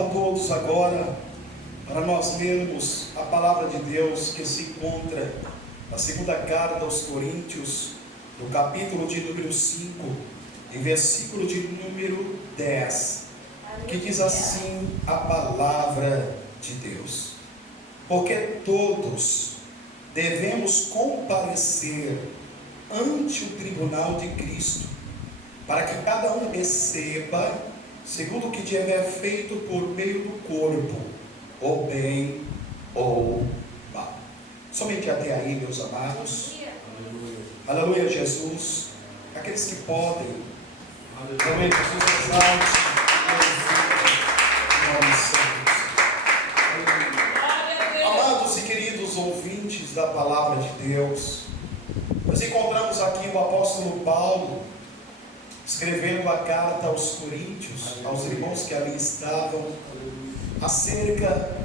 a todos agora para nós lermos a palavra de Deus que se encontra na segunda carta aos Coríntios, no capítulo de número 5, em versículo de número 10, que diz assim a palavra de Deus: porque todos devemos comparecer ante o tribunal de Cristo, para que cada um receba segundo o que tiver feito por meio do corpo, ou bem ou mal. Somente até aí, meus amados. Aleluia, Jesus. Aqueles que podem, aleluia, Jesus, exalte em nome santo. Amados e queridos ouvintes da palavra de Deus, nós encontramos aqui o apóstolo Paulo escrevendo a carta aos Coríntios, aos irmãos que ali estavam, acerca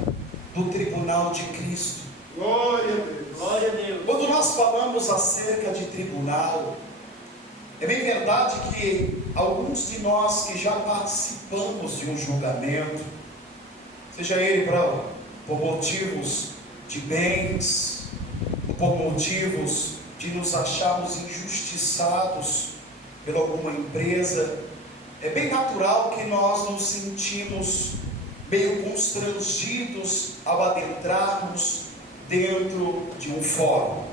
do tribunal de Cristo. Glória a Deus. Glória a Deus. Quando nós falamos acerca de tribunal, é bem verdade que alguns de nós que já participamos de um julgamento, seja ele por motivos de bens, ou por motivos de nos acharmos injustiçados por alguma empresa, é bem natural que nós nos sentimos meio constrangidos ao adentrarmos dentro de um fórum.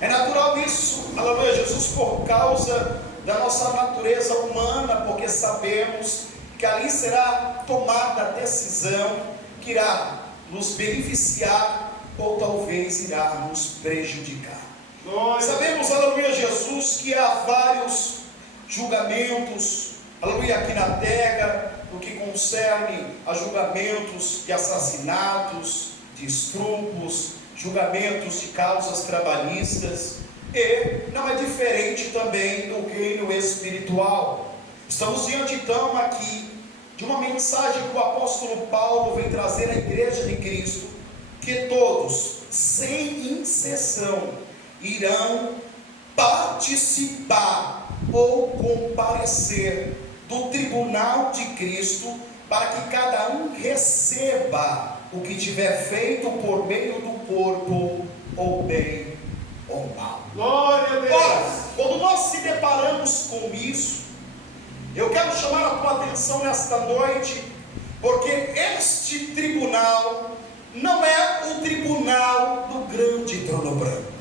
É natural isso, aleluia, Jesus, por causa da nossa natureza humana, porque sabemos que ali será tomada a decisão que irá nos beneficiar ou talvez irá nos prejudicar. Sabemos, aleluia, Jesus, que há vários julgamentos, aleluia, aqui na terra, no que concerne a julgamentos de assassinatos, de estupros, julgamentos de causas trabalhistas, e não é diferente também do reino espiritual. Estamos diante então aqui de uma mensagem que o apóstolo Paulo vem trazer à igreja de Cristo, que todos, sem exceção, irão participar ou comparecer do tribunal de Cristo, para que cada um receba o que tiver feito por meio do corpo, ou bem ou mal. Glória a Deus. Ora, quando nós se deparamos com isso, eu quero chamar a tua atenção nesta noite, porque este tribunal não é o tribunal do grande trono branco,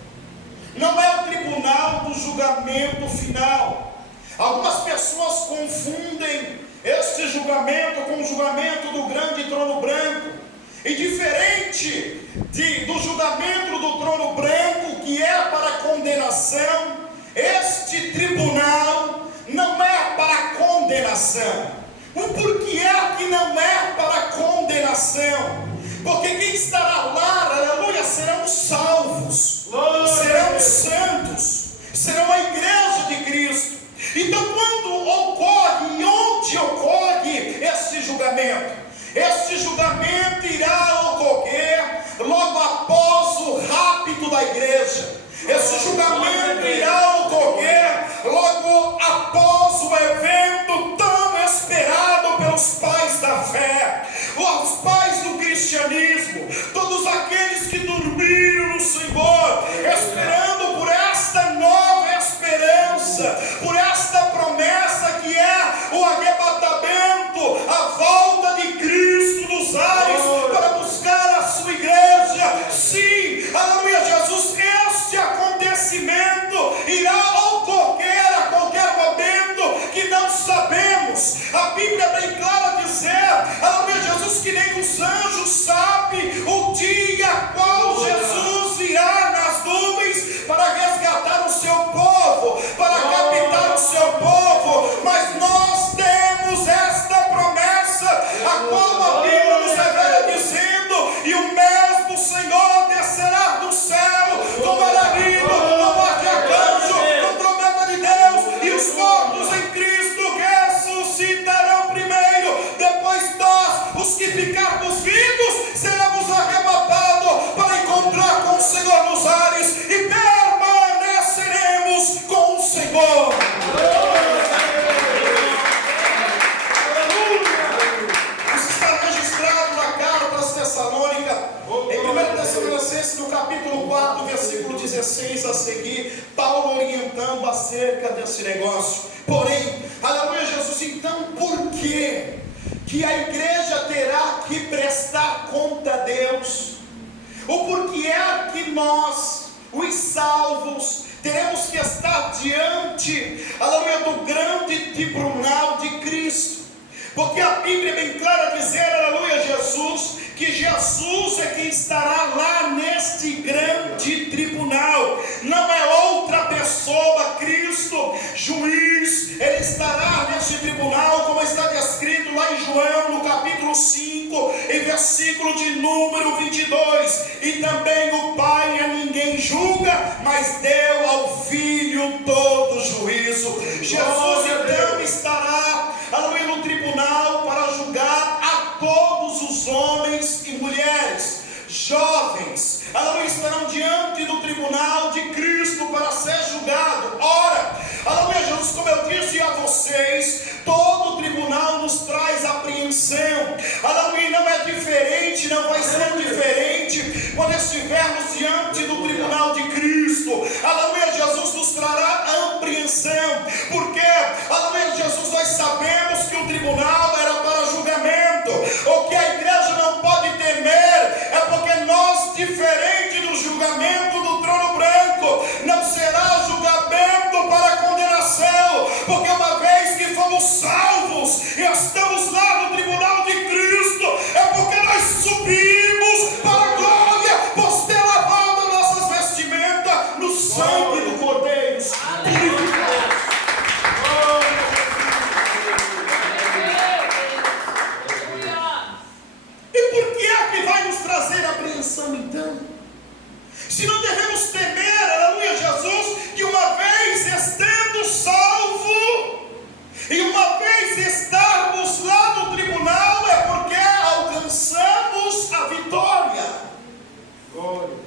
não é o tribunal do julgamento final. Algumas pessoas confundem este julgamento com o julgamento do grande trono branco, e diferente do julgamento do trono branco, que é para condenação, este tribunal não é para condenação. Por que é que não é para condenação? Porque quem estará lá, aleluia, serão os salvos, serão os santos, serão a igreja de Cristo. Então, quando ocorre e onde ocorre este julgamento? Este julgamento irá ocorrer logo após o rapto da igreja. Este julgamento irá ocorrer logo após o evento tão esperado pelos pais da fé, os pais do cristianismo, todos aqueles que dormiram no Senhor, esperando por esta nova esperança, por esta promessa que é o arrebatamento, a volta de Cristo nos ares para buscar a sua igreja. Sim, aleluia, Jesus, este acontecimento irá ocorrer Filipenses no capítulo 4, versículo 16 a seguir, Paulo orientando acerca desse negócio. Porém, aleluia Jesus, então por que a igreja terá que prestar conta a Deus? O porquê é que nós, os salvos, teremos que estar diante, aleluia, do grande tribunal de Cristo? Porque a Bíblia é bem clara a dizer, aleluia Jesus, que Jesus é quem estará lá neste grande tribunal. Não é outra pessoa, Cristo, juiz. Ele estará neste tribunal, como está descrito lá em João, no capítulo 5, em versículo de número 22. E também o Pai a ninguém julga, mas deu ao Filho todo juízo. Jesus então estará, aleluia, no tribunal para julgar a todos os homens e mulheres, jovens, aleluia, estarão diante do tribunal de Cristo para ser julgado. Ora, aleluia Jesus, como eu disse a vocês, todo o tribunal nos traz apreensão, aleluia, não é diferente, não vai ser diferente quando estivermos diante do tribunal de Cristo. Aleluia Jesus, nos trará apreensão, porque, aleluia Jesus, nós sabemos que o tribunal era para julgamento. O que a igreja não pode temer é porque nós, diferente do julgamento do trono branco, não será julgamento para condenação, porque uma vez que fomos salvos e estamos lá no tribunal de Cristo, é porque nós subimos para a glória, por ter lavado nossas vestimentas no sangue do Cordeiro. E por que é que vai nos trazer apreensão então? Se não devemos temer, aleluia Jesus, que uma vez estando salvo e uma vez estarmos lá no tribunal, é porque alcançamos a vitória. Glória.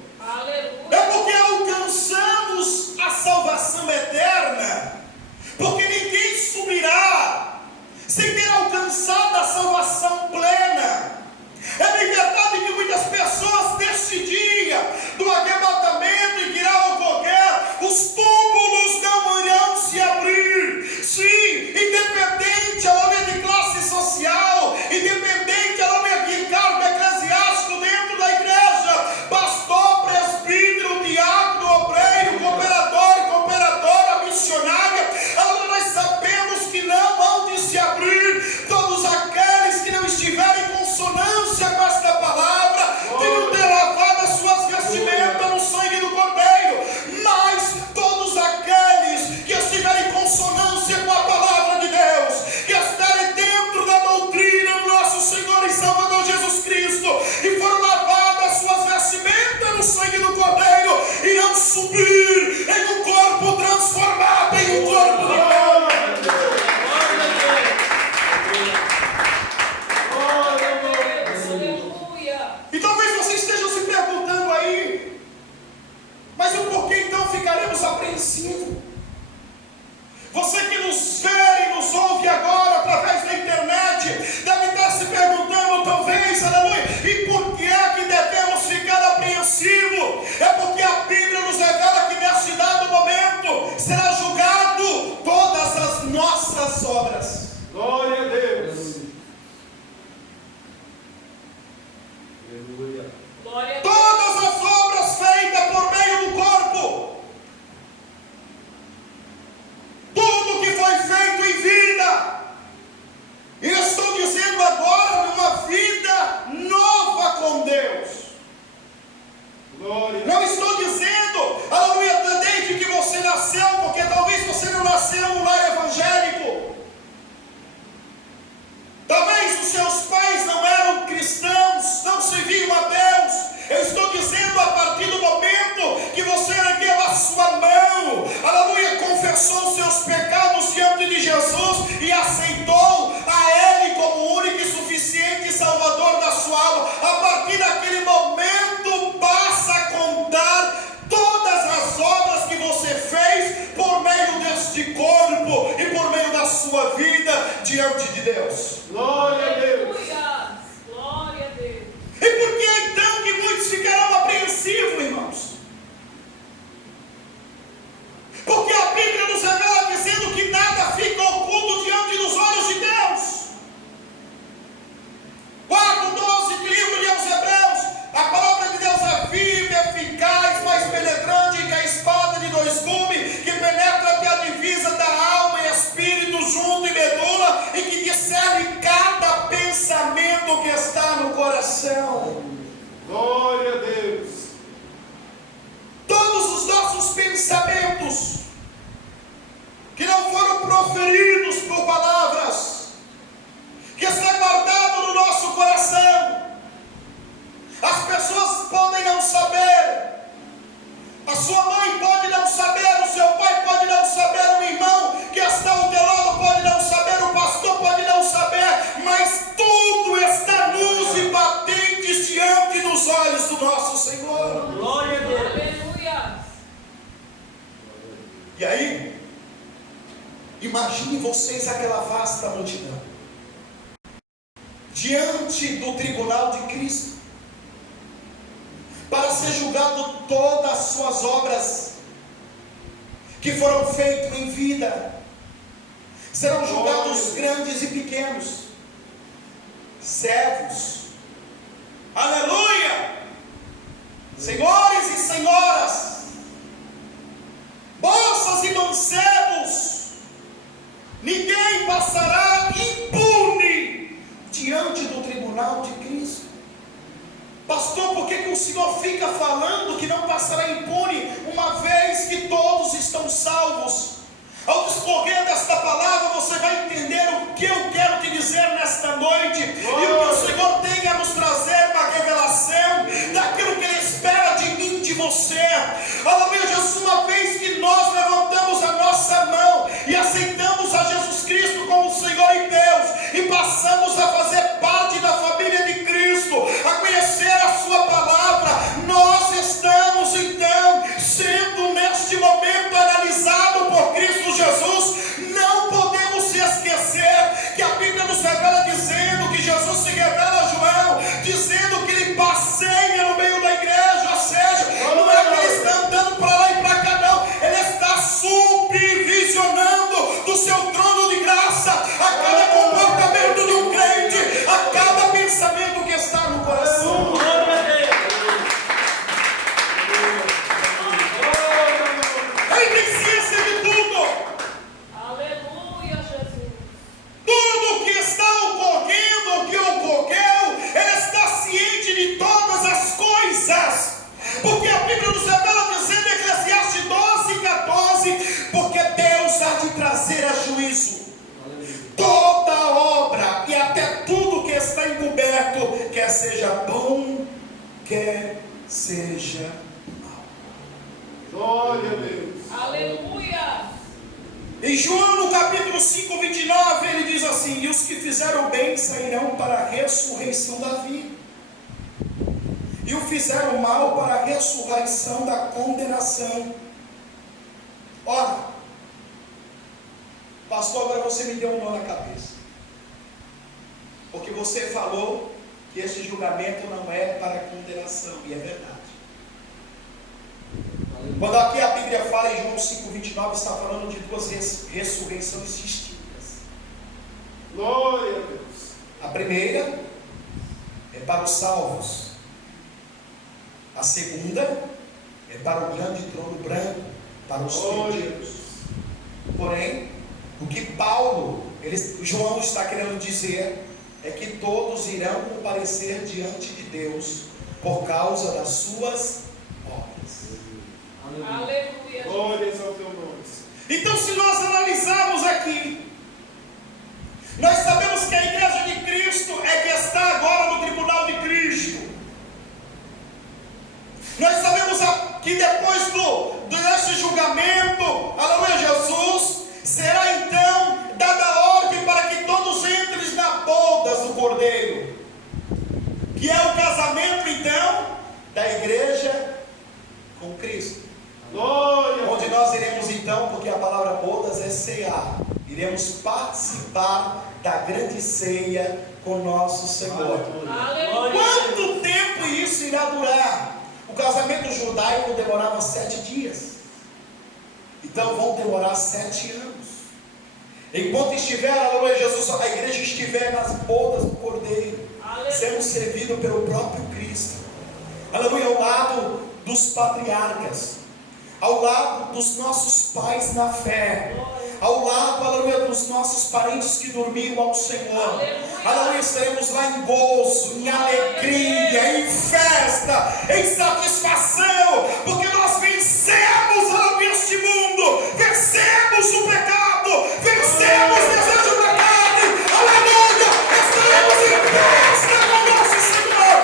É porque alcançamos a salvação eterna. Porque ninguém subirá sem ter alcançado a salvação plena. É bem verdade que muitas pessoas neste dia do arrebatamento em que irá ocorrer, os túmulos não irão se abrir. Sim, independente de classe social, independente de cargo eclesiástico dentro da igreja, pastor, presbítero, diácono, obreiro, cooperador e cooperadora, missionária, nós sabemos que não vão de se abrir. Todos aqueles que não estiverem em consonância com esta palavra tenham de lavado as suas vestimentas no sangue do Cordeiro. Mas todos aqueles que estiverem em consonância com a palavra de Deus, que estarem dentro da doutrina do nosso Senhor e Salvador Jesus Cristo, e foram lavadas as suas vestimentas no sangue do Cordeiro, irão subir em um corpo transformado, em um corpo de glória. E talvez você esteja se perguntando aí, mas o porquê então ficaremos apreensivos? Você que nos vê e nos ouve agora através da internet, deve estar se perguntando talvez, aleluia, e por que é que devemos ficar apreensivos? É porque a Bíblia nos revela que nesse dado momento será julgado todas as nossas obras. Glória a Deus. Aleluia. Todas as obras feitas por meio do corpo, tudo que foi feito em vida, e estou dizendo agora numa vida nova com Deus. Glória. Não estou dizendo, aleluia, desde que você nasceu, porque talvez você não nasceu num lar evangélico. Talvez os seus pais não eram cristãos, não serviam a Deus. Eu estou dizendo a partir do momento que você ergueu a sua mão, aleluia, confessou os seus pecados diante de Jesus e aceitou a Ele como único e suficiente Salvador da sua alma. A partir daquele momento passa a contar todas as obras que você fez por meio deste corpo e por meio da sua vida diante de Deus. Glória a Deus. Glória a Deus. E por que então que muitos ficarão apreensivos? coração. Glória a Deus. Todos os nossos pensamentos que não foram proferidos por palavras, que está guardado no nosso coração. As pessoas podem não saber, a sua mãe pode não saber, o seu pai pode não saber, o irmão que está ao teu lado pode não saber, o pastor pode não saber, mas tudo está nus e patentes diante dos olhos do nosso Senhor. Glória a Deus. Aleluia. E aí, imagine vocês aquela vasta multidão diante do tribunal de Cristo, para ser julgado todas as suas obras que foram feitas em vida. Serão julgados grandes e pequenos, servos, aleluia, senhores e senhoras, moças e mancebos. Ninguém passará impune diante do tribunal de Cristo. Pastor, por que o Senhor fica falando que não passará impune, uma vez que todos estão salvos? Ao discorrer desta palavra, você vai entender o que eu quero te dizer nesta noite. E o que o Senhor tem a nos trazer uma revelação daquilo que Ele espera de mim, de você. Aleluia, Jesus, uma vez que nós levantamos a nossa mão e aceitamos a Jesus Cristo como Senhor e Deus, e passamos a fazer parte da família de Cristo, a conhecer a sua palavra, nós estamos então sendo neste momento analisado por Cristo Jesus. Não podemos se esquecer que a Bíblia nos revela dizendo que Jesus se revela a João, dizendo que ele passeia no meio da igreja, ou seja, não é que ele está andando para lá e para cá, não, ele está supervisionando do seu trono de graça a cada comportamento de um crente, a cada pensamento que está no coração. Ele tem ciência de tudo. Aleluia, Jesus. Tudo que está ocorrendo, o que ocorreu, Ele está ciente de todas as coisas. Porque a Bíblia nos revela dizendo em Eclesiastes 12:14, porque Deus há de trazer a juízo toda obra e até tudo que está encoberto, quer seja bom, quer seja mal. Glória a Deus. Aleluia. Em João, no capítulo 5:29, ele diz assim: e os que fizeram bem sairão para a ressurreição da vida, e o fizeram mal para a ressurreição da condenação. Ora, pastor, agora você me deu um nó na cabeça, porque você falou que esse julgamento não é para condenação, e é verdade. Quando aqui a Bíblia fala em João 5:29, está falando de duas ressurreições distintas. Glória a Deus. A primeira é para os salvos, a segunda é para o grande trono branco, para os perdidos. Porém, o que João está querendo dizer é que todos irão comparecer diante de Deus por causa das suas obras. Aleluia. Glórias ao teu nome. Então, se nós analisarmos aqui, nós sabemos que a igreja de Cristo é que está agora no tribunal de Cristo. Nós sabemos que depois desse julgamento, aleluia, Jesus, será então dada a ordem para que todos entrem na bodas do Cordeiro, que é o casamento então da igreja com Cristo. Glória. Onde nós iremos então, porque a palavra bodas é cear, iremos participar da grande ceia com nosso Senhor. Aleluia. Quanto tempo isso irá durar? O casamento judaico demorava 7 dias, então vão demorar 7 anos. Enquanto estiver, aleluia, Jesus, a igreja estiver nas bodas do Cordeiro, sendo servido pelo próprio Cristo, aleluia, ao lado dos patriarcas, ao lado dos nossos pais na fé, ao lado, aleluia, dos nossos parentes que dormiram ao Senhor. Aleluia, estaremos lá em gozo, em alegria, em festa, em satisfação, porque nós vencemos, aleluia, este mundo, vencemos o pecado, vencemos o desejo da carne, aleluia, estaremos em festa com nosso Senhor.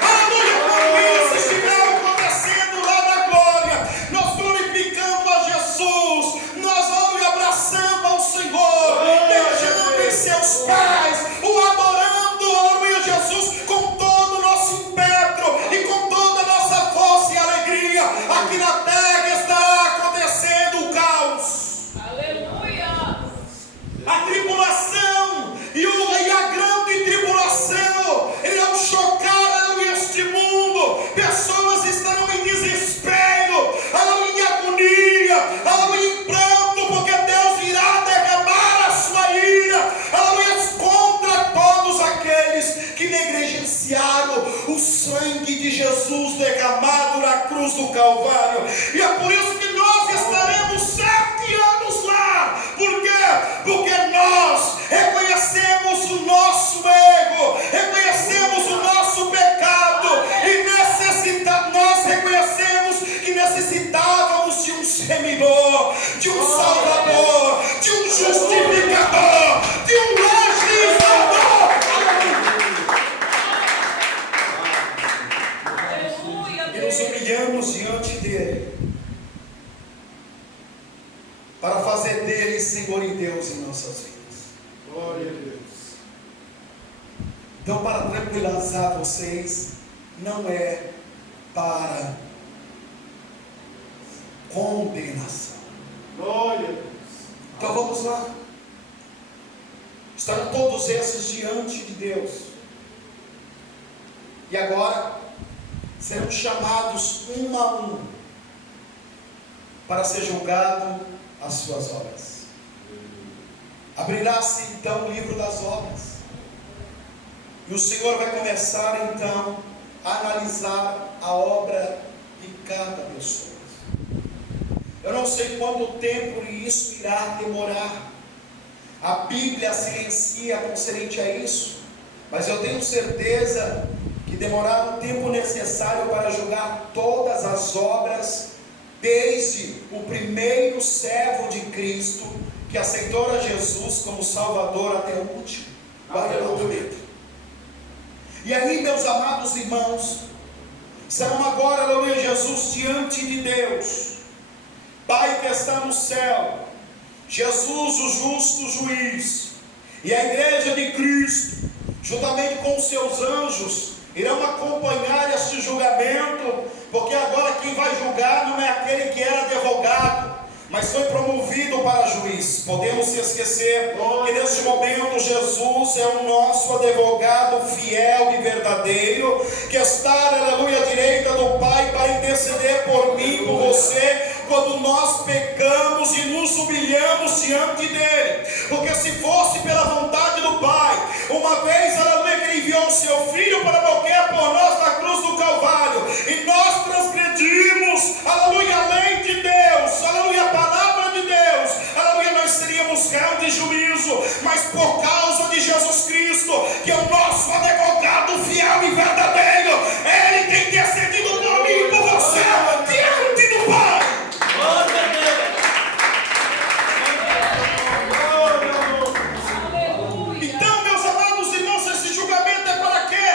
Aleluia, quando isso estiver acontecendo lá na glória, nós glorificando a Jesus, nós vamos abraçando ao Senhor, beijando em seus pés, o adorando, aleluia, Jesus, com todo o nosso impétrio e com toda a nossa força e alegria. Aqui na terra está acontecendo o caos, Aleluia. a tribulação e a grande tribulação irão chocar, aleluia, este mundo. Pessoas estarão em desespero, aleluia, em agonia, aleluia, em pranto, porque Deus irá derramar a sua ira, aleluia, contra todos aqueles que negligenciaram o sangue de Jesus derramado na cruz do Calvário. E é por isso que nós estaremos 7 anos lá. Por quê? Porque nós reconhecemos o nosso ego, reconhecemos o nosso pecado e nós reconhecemos que necessitávamos de um remidor, de um salvador, de um justificador, de um legislador. Aleluia. E nos humilhamos diante dele, para fazer dele Senhor e Deus em nossas vidas. Glória a Deus. Então, para tranquilizar vocês, não é para condenação. Glória a Deus. Então vamos lá. Estão todos esses diante de Deus. E agora serão chamados um a um para ser julgado as suas obras. Abrirá-se então o livro das obras. E o Senhor vai começar então a analisar a obra de cada pessoa. Eu não sei quanto tempo isso irá demorar. A Bíblia silencia concernente a isso, mas eu tenho certeza que demorará o tempo necessário para julgar todas as obras, desde o primeiro servo de Cristo, que aceitou a Jesus como Salvador, até o último, aleluia. E aí, meus amados irmãos, serão agora, aleluia, Jesus diante de Deus, Pai que está no céu, Jesus o justo juiz, e a igreja de Cristo, juntamente com os seus anjos, irão acompanhar este julgamento, porque agora quem vai julgar não é aquele que era advogado, mas foi promovido para juiz. Podemos se esquecer que neste momento Jesus é o nosso advogado fiel e verdadeiro, que está, aleluia, à direita do Pai para interceder por mim e por você, quando nós pecamos e nos humilhamos diante dele. Porque se fosse pela vontade do Pai, uma vez, aleluia, que ele enviou o seu Filho para morrer por nós na cruz do Calvário, e nós transgredimos, aleluia, a lei de Deus, aleluia, a palavra de Deus, aleluia, nós seríamos réu de juízo. Mas por causa de Jesus Cristo, que é o nosso advogado fiel e verdadeiro, ele tem intercedido por mim e por você diante do Pai. Então, meus amados irmãos, esse julgamento é para quê?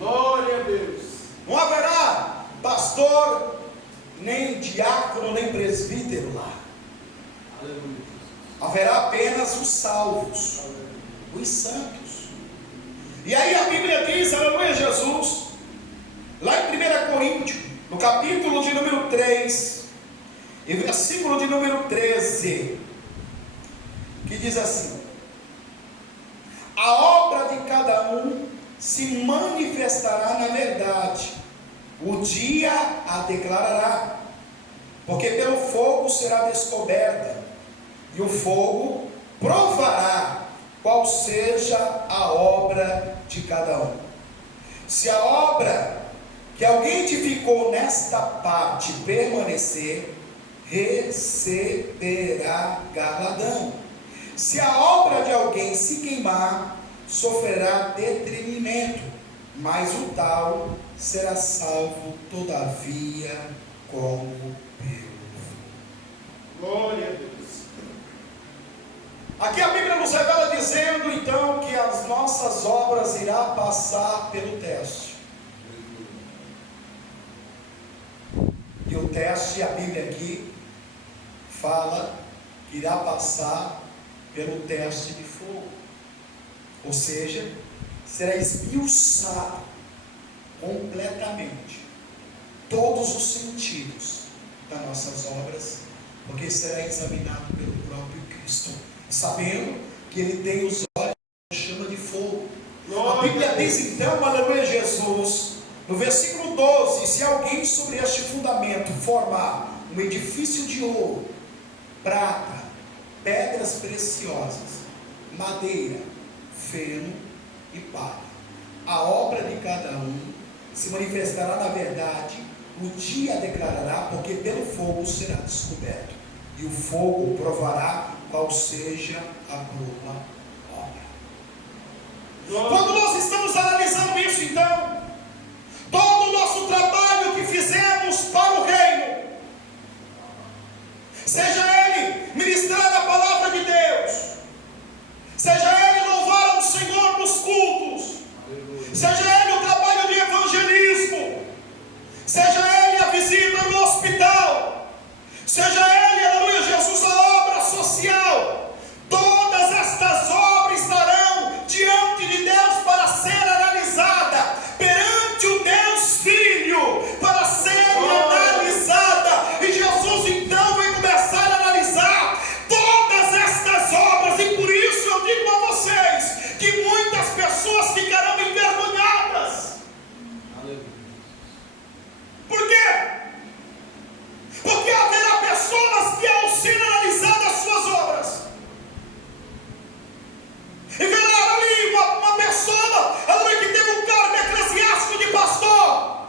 Glória a Deus. Não haverá pastor, nem diácono, nem presbítero lá. Aleluia. Haverá apenas os salvos, os santos. E aí a Bíblia diz, aleluia, Jesus, lá em 1 Coríntios, no capítulo de número 3, e versículo de número 13, que diz assim: a obra de cada um se manifestará na verdade, o dia a declarará, porque pelo fogo será descoberta, e o fogo provará qual seja a obra de cada um. Se a obra que alguém edificou nesta parte permanecer, receberá galardão. Se a obra de alguém se queimar, sofrerá detrimento, mas o tal será salvo todavia como pelo fogo. Glória a Deus. Aqui a Bíblia nos revela dizendo então que as nossas obras irão passar pelo teste. E o teste, a Bíblia aqui fala que irá passar pelo teste de fogo. Ou seja, será esmiuçado completamente todos os sentidos das nossas obras, porque será examinado pelo próprio Cristo, sabendo que Ele tem os olhos que chama de fogo. A Bíblia diz então, aleluia, Jesus, no versículo 12: se alguém sobre este fundamento formar um edifício de ouro, prata, pedras preciosas, madeira, feno e palha, a obra de cada um se manifestará na verdade, o dia declarará, porque pelo fogo será descoberto, e o fogo provará qual seja a boa obra. Quando nós estamos analisando isso, então, todo o nosso trabalho que fizemos para o reino, seja ele ministrar a palavra de Deus, seja ele louvar ao Senhor nos cultos, seja ele o trabalho de evangelismo, seja ele a visita no hospital, seja ele, aleluia, Jesus, a obra social, todas estas obras estarão diante de Deus para ser analisada, perante o Deus Filho, para ser analisada, e Jesus então vai começar a analisar todas estas obras, e por isso eu digo a vocês, que muitas pessoas ficarão envergonhadas. Por quê? Porque haverá pessoas que, ao ser analisadas as suas obras, e verá ali uma pessoa, aleluia, que teve um cargo eclesiástico de pastor,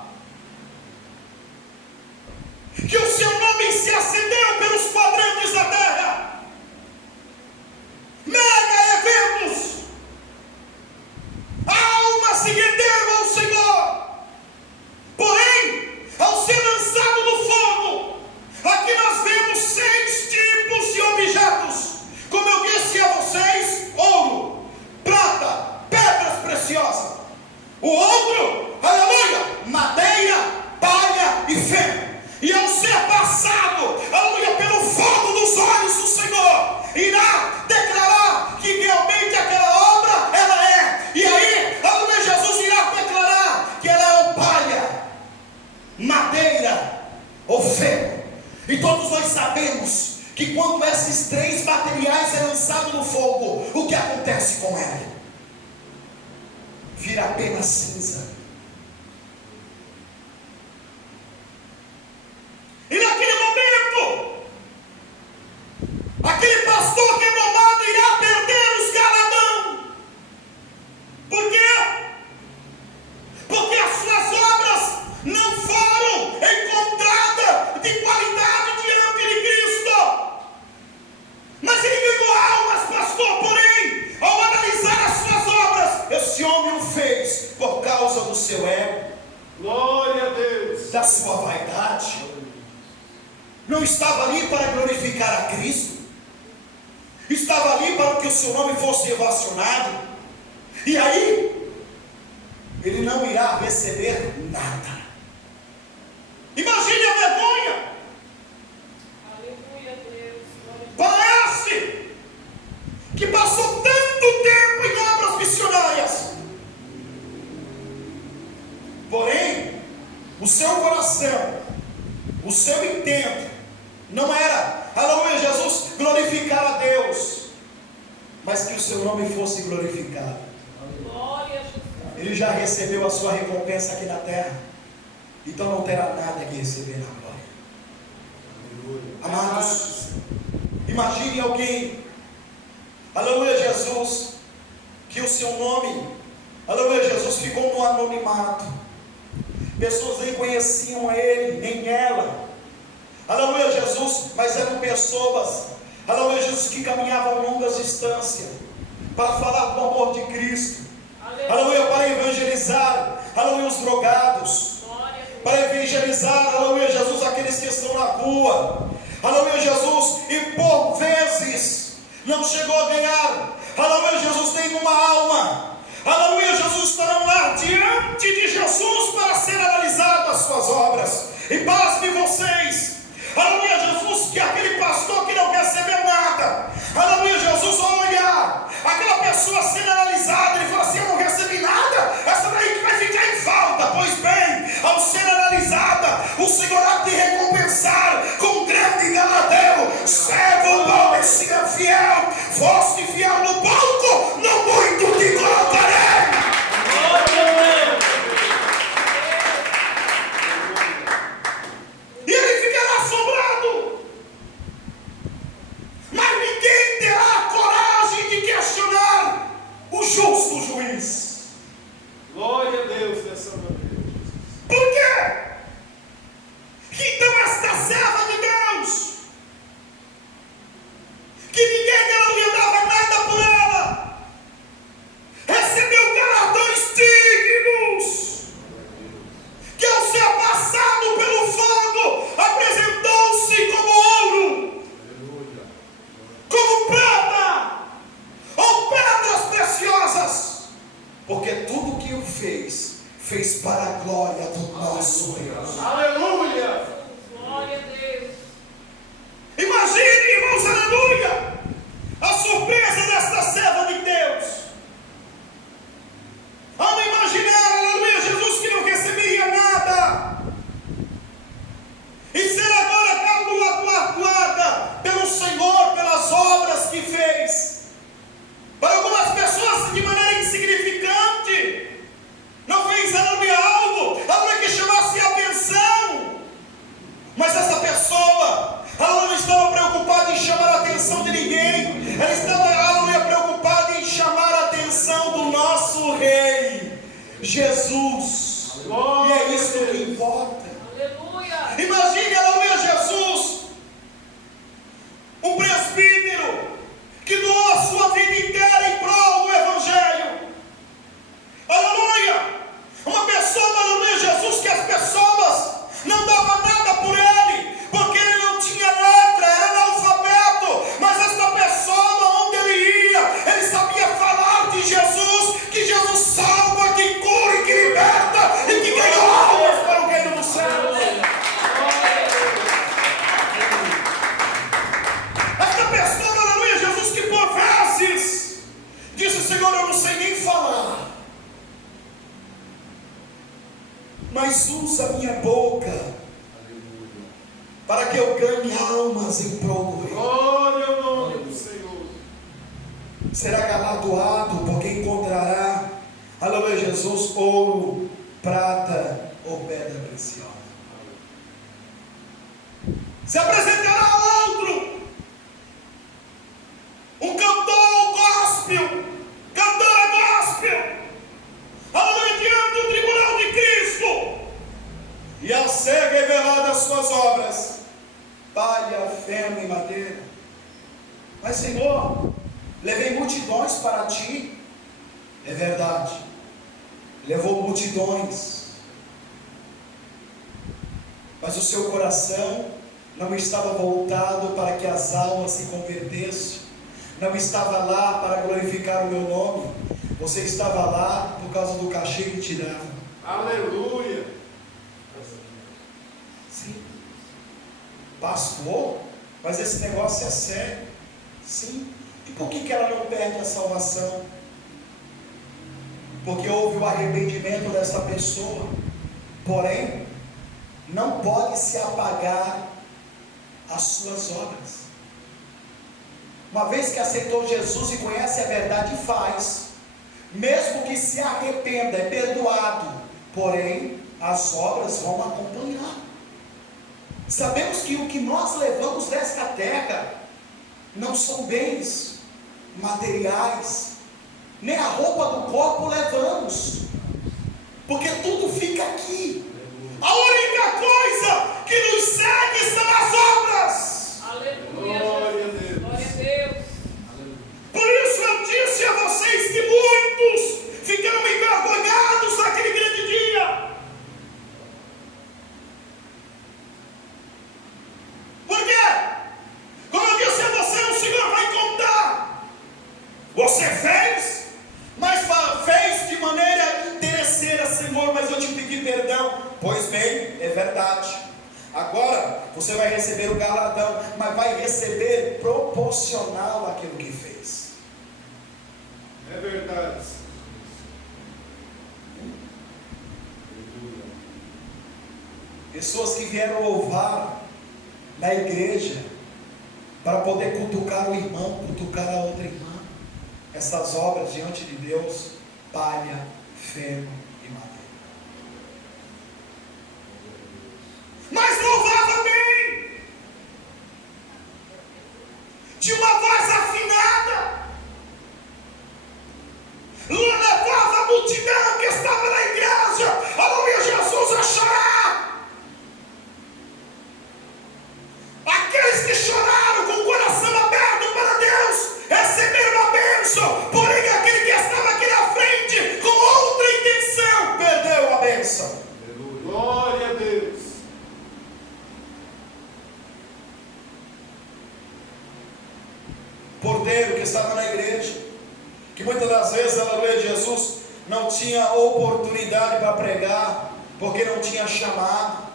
que o seu nome se acendeu pelos quadrantes da terra, mega eventos, almas se renderam ao Senhor, porém, ao ser lançado no fogo, aqui nós vemos 6 tipos de objetos, como eu disse a vocês: ouro, prata, pedras preciosas. O outro, aleluia, madeira, palha e feno. E ao ser passado, aleluia, pelo fogo dos olhos do Senhor, irá declarar que realmente aquela obra, ela é. E aí, aleluia, Jesus irá declarar que ela é ou palha, madeira ou feno. E todos nós sabemos que quando esses 3 materiais é lançado no fogo, o que acontece com ela? Vira apenas cinza. E naquele momento, aquele pastor renomado irá perder os galardão. Por quê? Porque as suas obras não foram encontradas de qualidade diante de Cristo. Mas ele ganhou almas, pastor. Porém, ao analisar as suas obras, esse homem o fez por causa do seu ego, Glória a Deus. da sua vaidade. Não estava ali para glorificar a Cristo, estava ali para que o seu nome fosse ovacionado. E aí, ele não irá receber nada. Imagine a vergonha. Aleluia, Deus. Parece que passou tanto tempo em obras missionárias, porém, o seu coração, o seu intento, não era, aleluia, Jesus, glorificar a Deus, mas que o seu nome fosse glorificado. Glória a Jesus. Ele já recebeu a sua recompensa aqui na terra, então não terá nada que receber na glória. Amados, imagine alguém, aleluia, Jesus, que o seu nome, aleluia, Jesus, ficou no anonimato. Pessoas nem conheciam ele, nem ela, aleluia, Jesus, mas eram pessoas, aleluia, Jesus, que caminhavam longas distâncias para falar do amor de Cristo, aleluia, para evangelizar, aleluia, os drogados, para evangelizar, aleluia, Jesus, aqueles que estão na rua, aleluia, Jesus, e por vezes não chegou a ganhar, aleluia, Jesus, nenhuma alma, aleluia, Jesus, estarão lá diante de Jesus para ser analisado as suas obras. E pasme vocês, aleluia, Jesus, que aquele pastor que não recebeu nada, aleluia, Jesus, ao olhar aquela pessoa sendo analisada, ele fala assim: eu não recebi nada, essa daí que vai ficar em falta. Pois bem, ao ser analisada, o Senhor há de recompensar com grande galardão. Servo bom e seja fiel, foste fiel no pouco, no muito te colocarei. E ele ficará assombrado, mas ninguém terá coragem de questionar o justo juiz. Glória a Deus nessa noite. Por quê? Então esta serva de Deus, que ninguém aleluia dava nada por ela, recebeu galardões dignos, que ao ser passado pelo fogo, apresentou-se como ouro, como prata, ou pedras preciosas, porque tudo que o fez para a glória do nosso Deus. Aleluia. Glória a Deus. Imagine, irmãos, aleluia, a surpresa desta serva de Deus, ao imaginar, aleluia, Jesus, que não receberia nada, e ser agora galardoada pelo Senhor, pelas obras que fez. Para algumas pessoas, de maneira insignificante, não fez, aleluia, algo, aleluia, que chamasse a atenção, mas essa pessoa, ela não estava preocupada em chamar a atenção de ninguém, ela estava, aleluia, preocupada em chamar a atenção do nosso Rei, Jesus, e é isso que importa. Aleluia. Imagine, aleluia, Jesus, um presbítero que doou a sua vida inteira em prol do Evangelho, aleluia, uma pessoa, aleluia, Jesus, que as pessoas não davam nada por ele, porque ele não tinha letra, era analfabeto, mas esta pessoa, onde ele ia, ele sabia falar de Jesus, que Jesus salva, que cura, que liberta e que ganha almas para o reino dos céus. Esta pessoa, aleluia, Jesus, que por vezes disse: Senhor, eu não sei nem falar, mas usa a minha boca para que eu ganhe almas em prol do reino. Glória ao nome do Senhor. Será galardoado porque encontrará, aleluia, Jesus, ouro, prata ou pedra preciosa. Se apresentará ao outro um cantor gospel, cantora gospel, aleluia, diante do tribunal de Cristo, e ao ser reveladas as suas obras, palha, feno e madeira. Mas, Senhor, levei multidões para ti. É verdade, levou multidões, mas o seu coração não estava voltado para que as almas se convertessem, não estava lá para glorificar o meu nome. Você estava lá por causa do cachê que te dava. Aleluia. Sim. Pastor, mas esse negócio é sério. Sim. E por que ela não perde a salvação? Porque houve o arrependimento dessa pessoa. Porém, não pode se apagar as suas obras. Uma vez que aceitou Jesus e conhece a verdade, faz. Mesmo que se arrependa, é perdoado. Porém, as obras vão acompanhar. Sabemos que o que nós levamos desta terra não são bens materiais, nem a roupa do corpo levamos, porque tudo fica aqui. A única coisa que nos segue são as obras. Aleluia. Glória a Deus. Glória a Deus. Por isso eu disse a vocês que muitos ficaram envergonhados naquele grande dia. Por quê? Como eu disse a você, o Senhor vai contar. Você fez, mas fez de maneira interesseira, Senhor, mas eu te pedi perdão. Pois bem, é verdade. Agora você vai receber o galardão, mas vai receber proporcional àquilo que fez. É verdade. Pessoas que vieram louvar na igreja para poder cutucar o irmão, cutucar a outra irmã. Essas obras diante de Deus, palha, ferro e madeira. Mas louvava bem, de uma voz afinada, levava a multidão que estava na igreja, aleluia, Jesus, a chorar. Aqueles que choraram com o coração aberto para Deus receberam a bênção. Porém, aquele que estava aqui na frente com outra intenção perdeu a bênção. Glória a Deus. Porteiro que estava na igreja, que muitas das vezes, aleluia, Jesus não tinha oportunidade para pregar, porque não tinha chamado.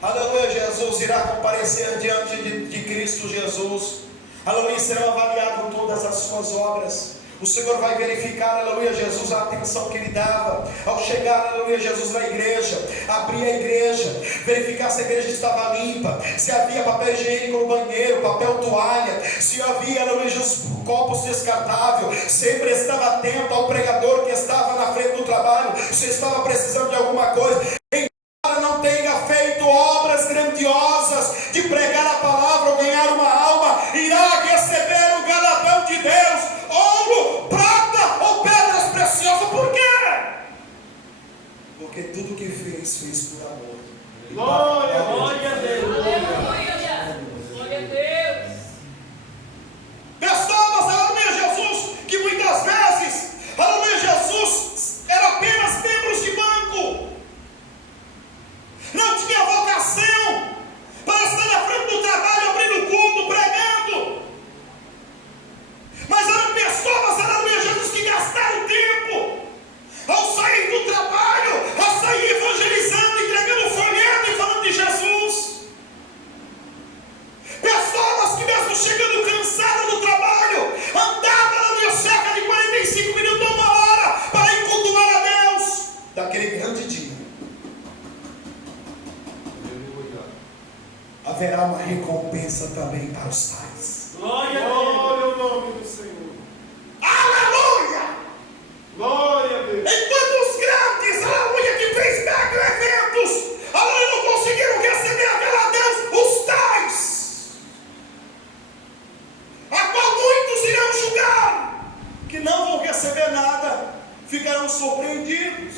Aleluia, Jesus irá comparecer diante de Cristo Jesus. Aleluia, serão avaliadas todas as suas obras. O Senhor vai verificar, aleluia, Jesus, a atenção que ele dava ao chegar, aleluia, Jesus, na igreja, abrir a igreja, verificar se a igreja estava limpa, se havia papel higiênico no banheiro, papel toalha, se havia, aleluia, Jesus, copos descartáveis. Sempre estava atento ao pregador que estava na frente do trabalho, se estava precisando de alguma coisa. Embora não tenha feito obras grandiosas de pregar a palavra ou ganhar uma alma, irá receber o galardão de Deus. Ouro, prata ou pedras preciosas. Por quê? Porque tudo que fez por amor. Glória, Glória a Deus. Aleluia. Glória a Deus. Pessoas, aleluia, Jesus, que muitas vezes, aleluia, Jesus, eram apenas membros de banco, não tinha vocação para estar na frente do trabalho, abrindo culto, pregando. Mas eram pessoas, aleluia, Jesus, que gastaram tempo ao sair do trabalho, a sair evangelizando, entregando folheto e falando de Jesus. Pessoas que mesmo chegando cansadas do trabalho, andavam, aleluia, cerca de 45 minutos ou uma hora para ir cultuar a Deus. Daquele grande dia haverá uma recompensa também para os tais. glória ao nome do Senhor. Aleluia! Glória a Deus. Enquanto os grandes, aleluia, que fez mega eventos, aleluia, não conseguiram receber aquela Deus, os tais, a qual muitos irão julgar, que não vão receber nada, ficarão surpreendidos,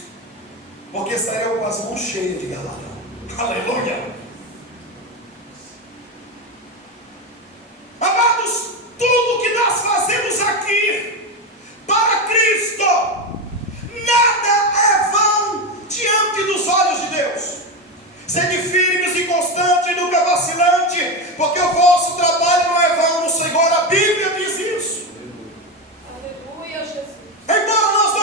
porque estarão com as mãos cheias de galardão. Aleluia! Amados, tudo que nós fazemos aqui para Cristo, nada é vão diante dos olhos de Deus. Sede firmes e constantes, nunca vacilante, porque o vosso trabalho não é vão no Senhor. A Bíblia diz isso. Aleluia, Jesus. Embora nós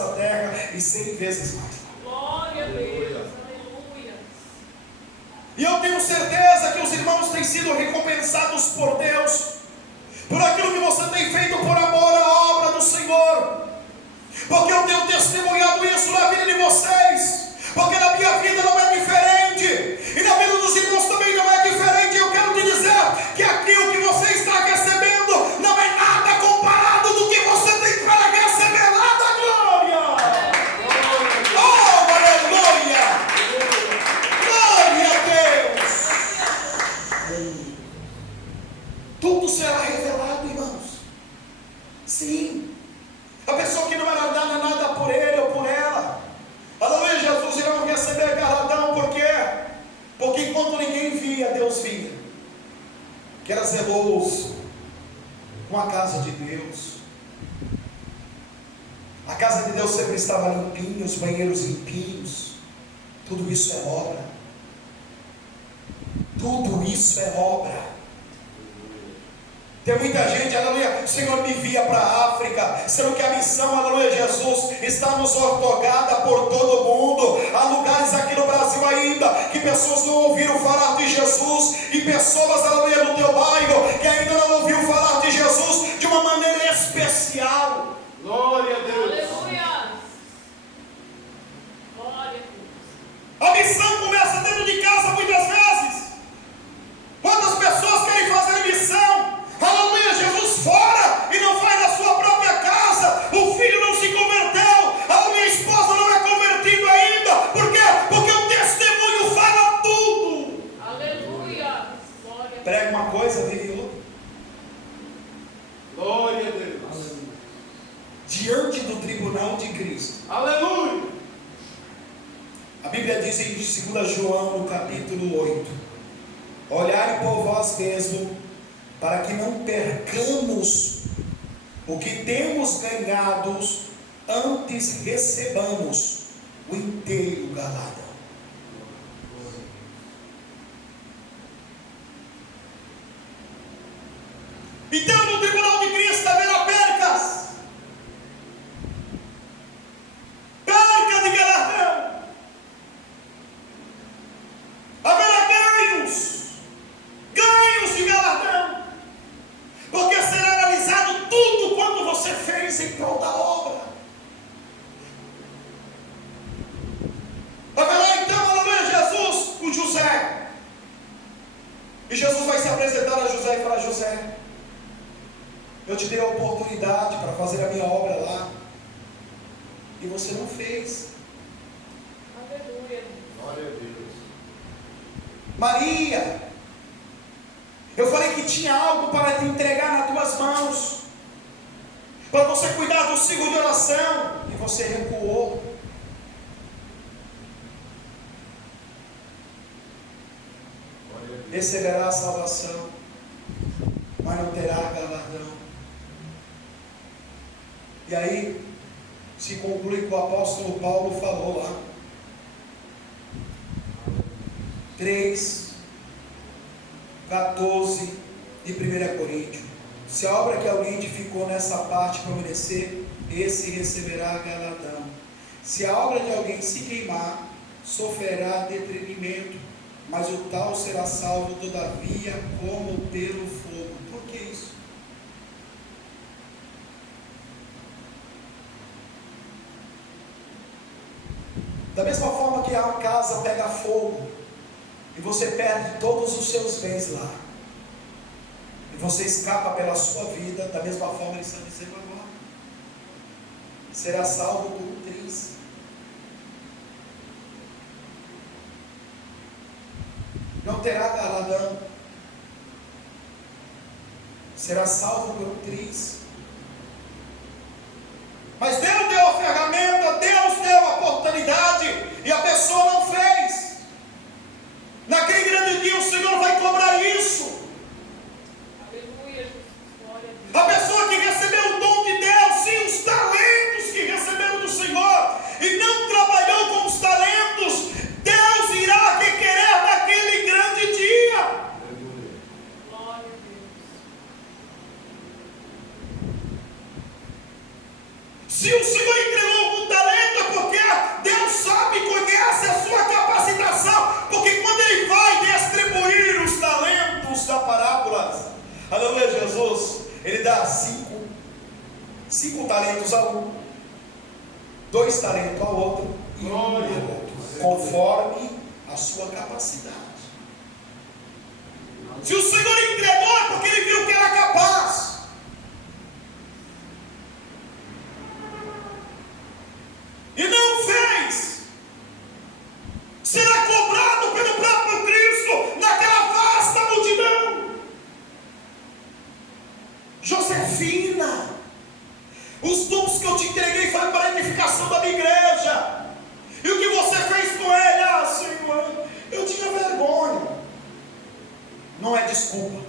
nessa terra e 100 vezes mais. Glória a Deus. Aleluia. E eu tenho certeza que os irmãos têm sido recompensados por Deus, por aquilo que você tem feito por amor à obra do Senhor, porque eu tenho testemunhado isso na vida de vocês, porque na minha vida não é diferente, e na vida dos irmãos também não é diferente. Eu quero te dizer que aquilo que você está recebendo não é nada comparado do que você tem para receber lá da glória. Oh, aleluia! Glória a Deus! Tudo será revelado, irmãos. Sim. A pessoa que não era dada nada por ele ou por ela, aleluia, Jesus irá receber galardão. Por quê? Porque enquanto ninguém via, Deus via, que era zeloso com a casa de Deus. A casa de Deus sempre estava limpinha, os banheiros limpinhos. Tudo isso é obra. Tudo isso é obra. Tem muita gente, aleluia, o Senhor me envia para a África, sendo que a missão, aleluia, Jesus, está nos ortogada por todo mundo. Há lugares aqui no Brasil ainda, que pessoas não ouviram falar de Jesus, e pessoas, aleluia, no teu bairro, que ainda não ouviram falar de Jesus de uma maneira especial. Glória a Deus. Aleluia. Glória a Deus. A missão começa dentro de casa muitas vezes. Quantas pessoas querem fazer missão? Aleluia, Jesus fora e não faz na sua própria casa. O filho não se converteu, a minha esposa não é convertida ainda. Por quê? Porque o testemunho fala tudo. Aleluia. Glória a Deus. Prega uma coisa, vive outra. Glória a Deus. Diante do tribunal de Cristo. Aleluia. A Bíblia diz em 2 João, no capítulo 8: olhai por vós mesmos, para que não percamos o que temos ganhado, antes recebamos o inteiro galardão. Então, no tribunal de Cristo haverá percas, perca de galardão, haverá ganhos de galardão, porque será analisado tudo quanto você fez em prol da obra. Haverá então, aleluia, Jesus, o José, e Jesus vai se apresentar a José e falar: José, eu te dei a oportunidade para fazer a minha obra lá, e você não fez. Aleluia. Glória a Deus. Maria, eu falei que tinha algo para te entregar nas tuas mãos, para você cuidar do ciclo de oração, e você recuou. Receberá a salvação, mas não terá galardão. E aí se conclui que o apóstolo Paulo falou lá, 3:14 de 1 Coríntios: se a obra que alguém edificou nessa parte permanecer, esse receberá galardão. Se a obra de alguém se queimar, sofrerá detrimento, mas o tal será salvo todavia como pelo fogo. Por que isso? Da mesma forma que a casa pega fogo e você perde todos os seus bens lá, e você escapa pela sua vida, da mesma forma ele está dizendo agora: será salvo por um triz. Não terá galardão, será salvo por um triz. Mas Deus deu a ferramenta, Deus deu a oportunidade, e a pessoa não fez. Naquele grande dia o Senhor vai cobrar isso. Aleluia. Glória a Deus. A pessoa que recebeu o dom de Deus, sim, os talentos que receberam do Senhor, e não trabalhou com os talentos, Deus irá requerer naquele grande dia. Glória a Deus. Se o Senhor entregou um talento, parábolas. Aleluia, Jesus, ele dá cinco talentos a um, 2 talentos ao outro e 1 ao outro, conforme a sua capacidade. Se o Senhor entregou é porque ele viu que era capaz. E não fez. Será cobrado pelo próprio Cristo naquela vasta multidão. Josefina, os dons que eu te entreguei foram para a edificação da minha igreja. E o que você fez com ele? Ah, Senhor, eu tinha vergonha. Não é desculpa.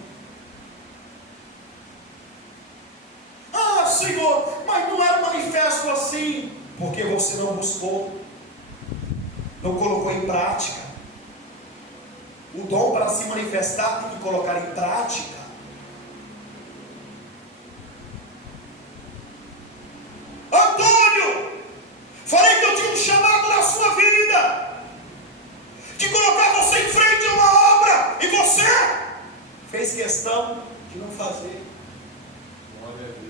Ah, Senhor, mas não era manifesto assim. Porque você não buscou, não colocou em prática. O dom para se manifestar tem que colocar em prática. Antônio, falei que eu tinha um chamado na sua vida, de colocar você em frente a uma obra, e você fez questão de não fazer. Glória a Deus.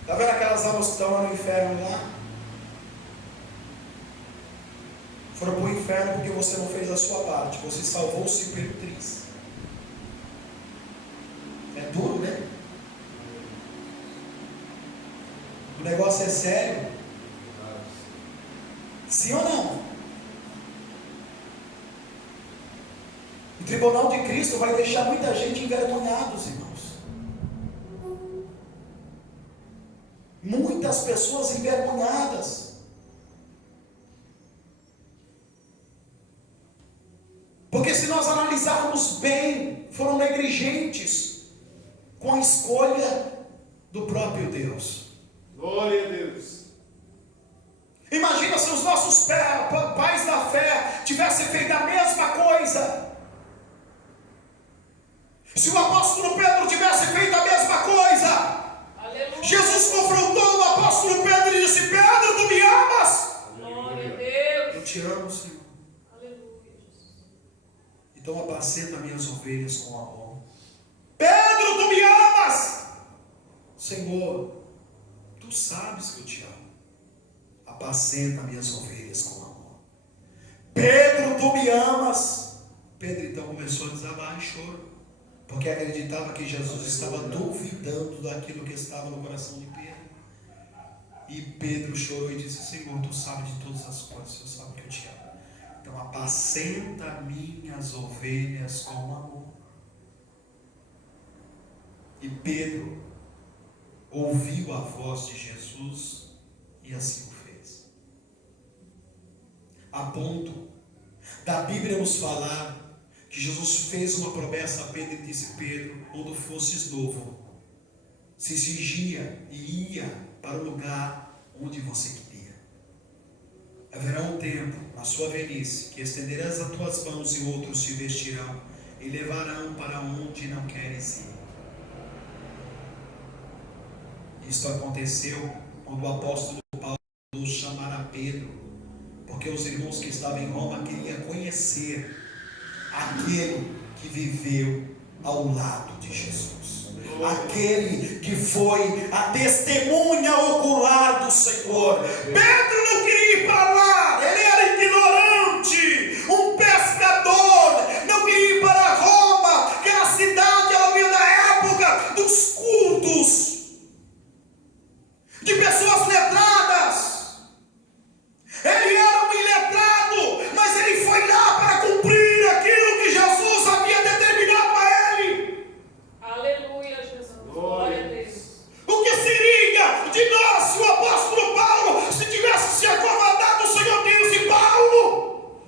Está vendo aquelas almas que estão lá no inferno lá? Foram para o inferno porque você não fez a sua parte. Você salvou-se pelo triz. É duro, né? O negócio é sério. Sim ou não? O tribunal de Cristo vai deixar muita gente envergonhados, irmãos. Muitas pessoas envergonhadas. Porque se nós analisarmos bem, foram negligentes com a escolha do próprio Deus. Glória a Deus. Imagina se os nossos pais da fé tivessem feito a mesma coisa. Se o apóstolo Pedro tivesse feito a mesma coisa. Aleluia. Jesus confrontou o apóstolo Pedro e disse: Pedro, tu me amas? Glória a Deus. Eu te amo, Senhor. Aleluia, Jesus. Então apacenta minhas ovelhas com amor. Pedro, tu me amas? Senhor, tu sabes que eu te amo. Apacenta minhas ovelhas com amor. Pedro, tu me amas? Pedro então começou a desabar em choro, porque acreditava que Jesus estava duvidando daquilo que estava no coração de Pedro. E Pedro chorou e disse: Senhor, tu sabes de todas as coisas, tu sabes que eu te amo. Então apacenta minhas ovelhas com amor. E Pedro ouviu a voz de Jesus e assim o fez. A ponto da Bíblia nos falar que Jesus fez uma promessa a Pedro e disse: Pedro, quando fosses novo, se cingia e ia para o lugar onde você queria. Haverá um tempo, na sua velhice, que estenderás as tuas mãos e outros te vestirão e levarão para onde não queres ir. Isto aconteceu quando o apóstolo Paulo chamara Pedro, porque os irmãos que estavam em Roma queriam conhecer aquele que viveu ao lado de Jesus, aquele que foi a testemunha ocular do Senhor. Pedro não queria ir para lá, ele era ignorante, um pescador, não queria ir para Roma, que era a cidade na época dos cultos, de pessoas letradas. Ele era um iletrado, mas ele foi lá para cumprir aquilo que Jesus havia determinado a ele. Aleluia, Jesus. Glória a Deus. O que seria de nós se o apóstolo Paulo se tivesse se acovardado? O Senhor disse: Paulo,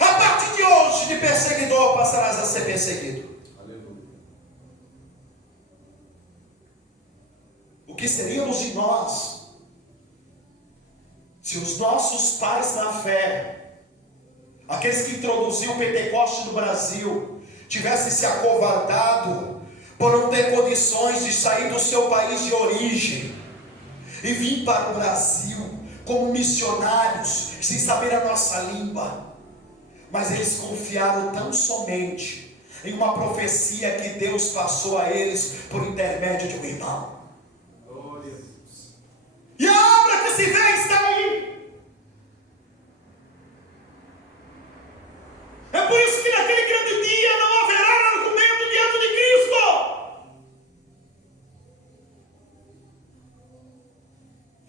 a partir de hoje, de perseguidor passarás a ser perseguido. Aleluia. O que seríamos de nós se os nossos pais na fé, aqueles que introduziram o Pentecoste no Brasil, tivessem se acovardado por não ter condições de sair do seu país de origem e vir para o Brasil como missionários, sem saber a nossa língua? Mas eles confiaram tão somente em uma profecia que Deus passou a eles por intermédio de um irmão. Glória a Deus. E a obra que se vê está aí. É por isso que naquele grande dia não haverá argumento diante de Cristo.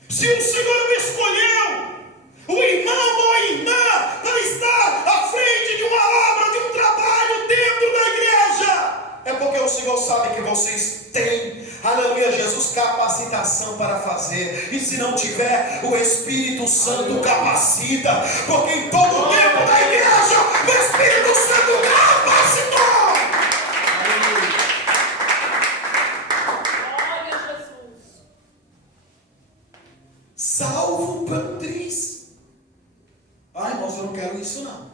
Se o Senhor me escolheu, o irmão ou a irmã, para estar à frente de uma obra, de um trabalho dentro da igreja, é porque o Senhor sabe que vocês têm, aleluia, Jesus, capacitação para fazer. E se não tiver, o Espírito Santo capacita, porque em todo o tempo da igreja, o Espírito Santo capacitou. Glória a Jesus. Salvo Pantriz. Ai, irmãos, eu não quero isso não.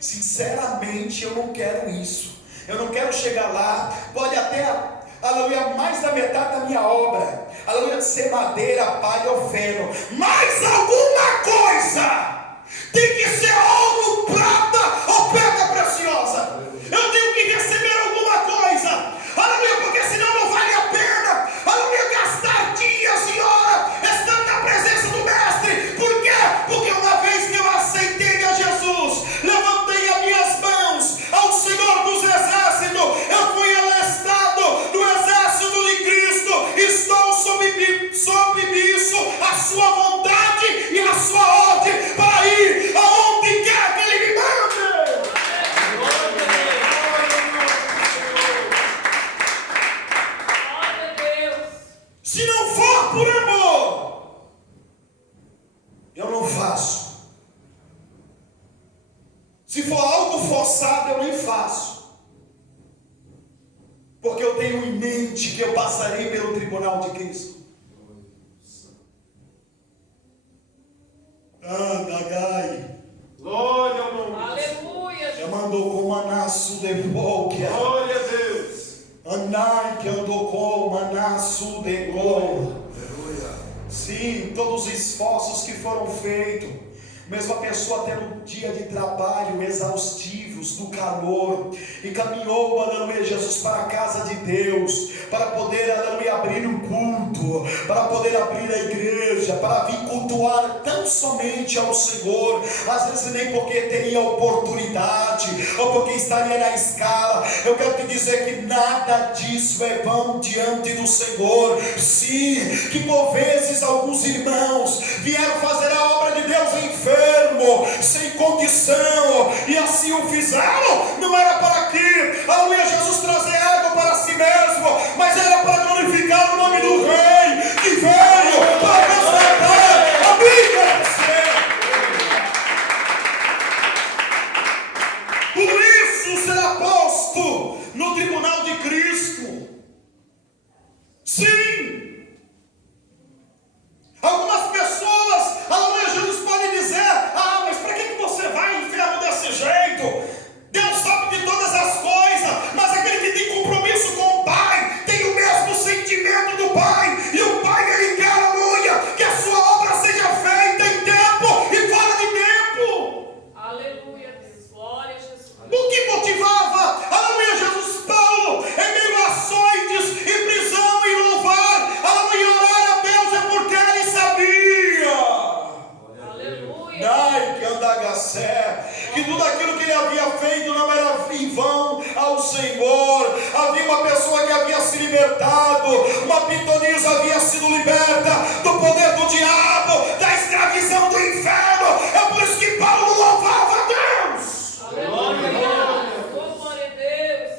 Sinceramente, eu não quero isso. Eu não quero chegar lá. Pode até, aleluia, mais da metade da minha obra, aleluia, ser madeira, palha ou feno, mas alguma coisa tem que ser ouro, prata ou pedra preciosa. Eu tenho que receber alguma coisa, aleluia, porque senão não vale a pena, aleluia, gastar dias e horas estando na presença do Mestre. Por quê? Porque uma vez que eu aceitei a Jesus, levantei as minhas mãos ao Senhor dos Exércitos, eu fui alistado no exército de Cristo, estou submisso à sua vontade e à sua ordem para ir aonde quer que Ele me mande. Glória a Deus. Se não for por amor, eu não faço. Se for algo forçado, eu nem faço. Porque eu tenho em mente que eu passarei pelo tribunal de Cristo. Andagai, Glória ao nome. Aleluia. já mandou com manasso de volta. Glória a Deus. Anai que andou com manasso de gol. Aleluia. Sim, todos os esforços que foram feitos, mesmo a pessoa tendo um dia de trabalho exaustivos, no calor, e caminhou, aleluia, Jesus, para a casa de Deus, para poder, aleluia, abrir um culto, para poder abrir a igreja, para vir cultuar tão somente ao Senhor, às vezes nem porque teria oportunidade, ou porque estaria na escala. Eu quero te dizer que nada disso é vão diante do Senhor. Sim, que por vezes alguns irmãos vieram fazer a obra de Deus enfermo, sem condição, e assim o fizeram. Não era para quê? Aleluia, Jesus trazer algo para si mesmo, mas era para glorificar o nome do Rei que veio para resgatar a minha você. Por isso será posto no tribunal de Cristo. Sim. Algumas pessoas, aleluia, Jesus pode dizer: ah, mas para que você vai enfermo desse jeito? Deus sabe de todas as coisas. Mas aquele que tem compromisso com o Pai tem o mesmo sentimento do Pai. E o Pai, Ele quer, aleluia, que a sua obra seja feita em tempo e fora de tempo. Aleluia, Deus. Glória a Jesus. O que motivava, aleluia, Jesus Paulo, em meio a açoites e prisão e louvar, aleluia, orar a Deus, é porque ele sabia. Aleluia. Dai que andagassé, que tudo aquilo que ele havia feito não era em vão ao Senhor. Havia uma pessoa que havia se libertado, uma pitonisa havia sido liberta do poder do diabo, da escravidão do inferno. É por isso que Paulo louvava a Deus. Aleluia. Oh, glória a Deus.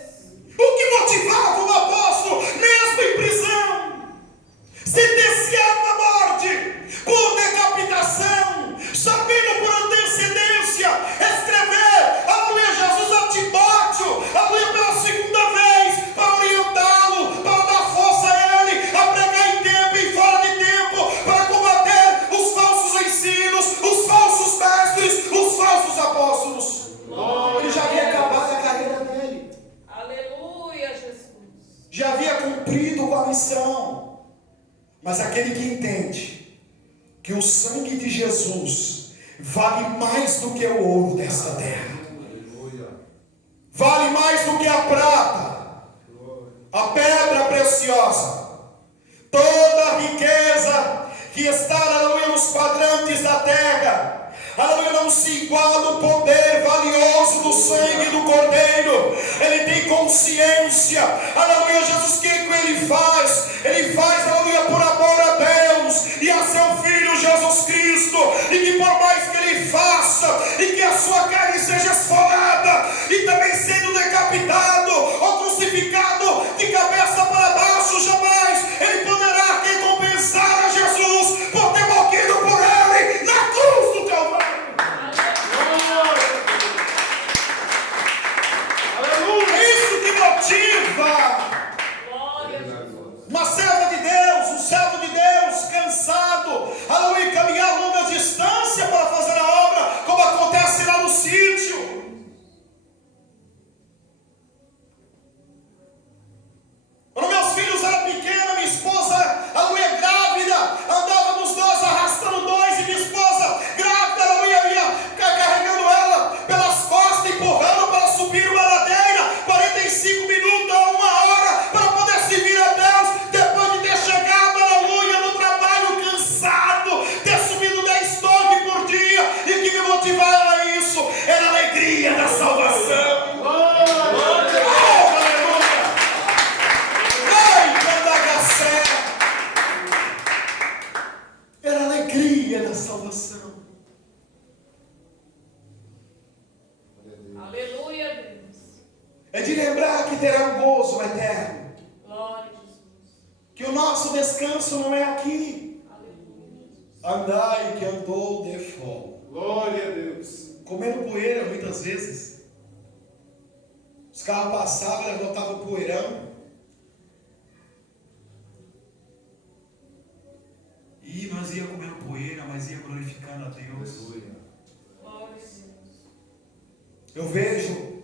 O que motivava o apóstolo, mesmo em prisão, sentenciado à morte por decapitação, sabendo por antecedência, escrever, aleluia, Jesus a Timóteo, aleluia, pela segunda vez, para orientá-lo, para dar força a ele, a pregar em tempo e fora de tempo, para combater os falsos ensinos, os falsos mestres, os falsos apóstolos. Ele já havia acabado a carreira dele, Aleluia, Jesus. já havia cumprido com a missão. Mas aquele que entende que o sangue de Jesus vale mais do que o ouro desta terra, vale mais do que a prata, a pedra preciosa. Toda a riqueza que está, aleluia, nos quadrantes da terra, aleluia, não se iguala o poder valioso do sangue do Cordeiro. Ele tem consciência, aleluia, Jesus, o que ele faz? Ele faz, aleluia, por amor a Deus e a seu Filho Jesus Cristo, e que por mais que ele faça, e que a sua carne seja esfolada, e também sendo decapitado ou crucificado de cabeça para baixo, jamais ele poderá recompensar a Jesus por ter morrido por ele na cruz do Calvário. Isso que motiva uma serva de Deus, um servo de Deus cansado, aleluia, caminhar longa distância para fazer a obra, como acontece lá no sítio. Quando meus filhos eram pequenos, minha esposa, aleluia, grávida, andávamos nós arrastando dois, e minha esposa grávida, aleluia, ia carregando ela pelas costas, empurrando para subir uma ladeira, 45 minutos a 1 hora, para poder servir a Deus, depois de ter chegado, aleluia, no trabalho cansado, ter subido 10 torres por dia, e o que me motivava a isso era a alegria da salvação. Era a alegria da salvação. Aleluia, Deus. É de lembrar que terá um gozo eterno. Glória a Jesus. Que o nosso descanso não é aqui. Aleluia. Andai que andou de fome. Glória a Deus. Comendo poeira muitas vezes. Os carros passavam, levantavam o poeirão. E nós ia comendo poeira, mas ia glorificando a Deus. Glória a Deus. Eu vejo